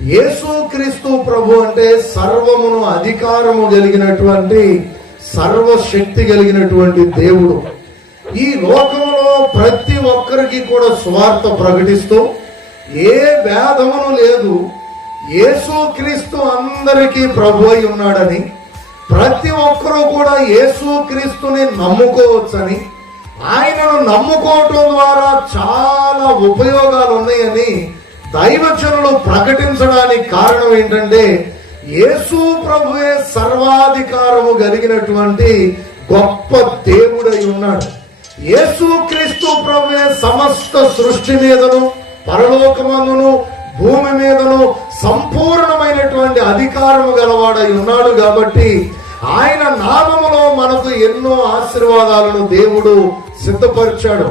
యేసుక్రీస్తు ప్రభు అంటే సర్వమును అధికారము కలిగినటువంటి, సర్వశక్తి కలిగినటువంటి దేవుడు. ఈ లోకంలో ప్రతి ఒక్కరికి కూడా సువార్త ప్రకటిస్తూ ఏ భేదమును లేదు, యేసుక్రీస్తు అందరికీ ప్రభు అయి ఉన్నాడని, ప్రతి ఒక్కరూ కూడా యేసుక్రీస్తుని నమ్ముకోవచ్చని, ఆయనను నమ్ముకోవటం ద్వారా చాలా ఉపయోగాలు ఉన్నాయని దైవజనులు ప్రకటించడానికి కారణం ఏంటంటే, యేసు ప్రభువే సర్వాధికారము కలిగినటువంటి గొప్ప దేవుడై ఉన్నాడు. యేసుక్రీస్తు ప్రభువే సమస్త సృష్టి మీదను, పరలోకమందును, భూమి మీదను సంపూర్ణమైనటువంటి అధికారము గలవాడై ఉన్నాడు. కాబట్టి ఆయన నామములో మనకు ఎన్నో ఆశీర్వాదాలను దేవుడు సిద్ధపరిచాడు.